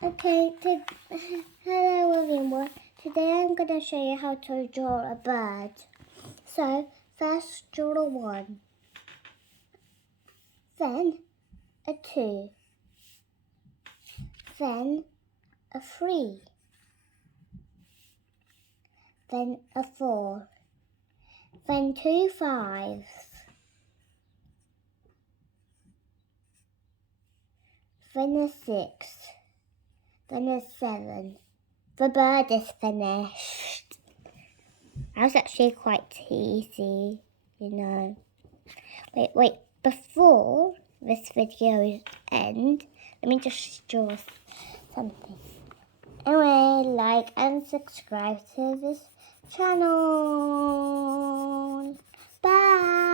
Okay, hello everyone. Today I'm going to show you how to draw a bird. So, first draw a 1, then a 2, then a 3, then a 4, then 2 5s, then a 6, then a 7. The bird is finished. That was actually quite easy, you know. Wait, before this video ends, let me just draw something. Anyway, like and subscribe to this channel. Bye!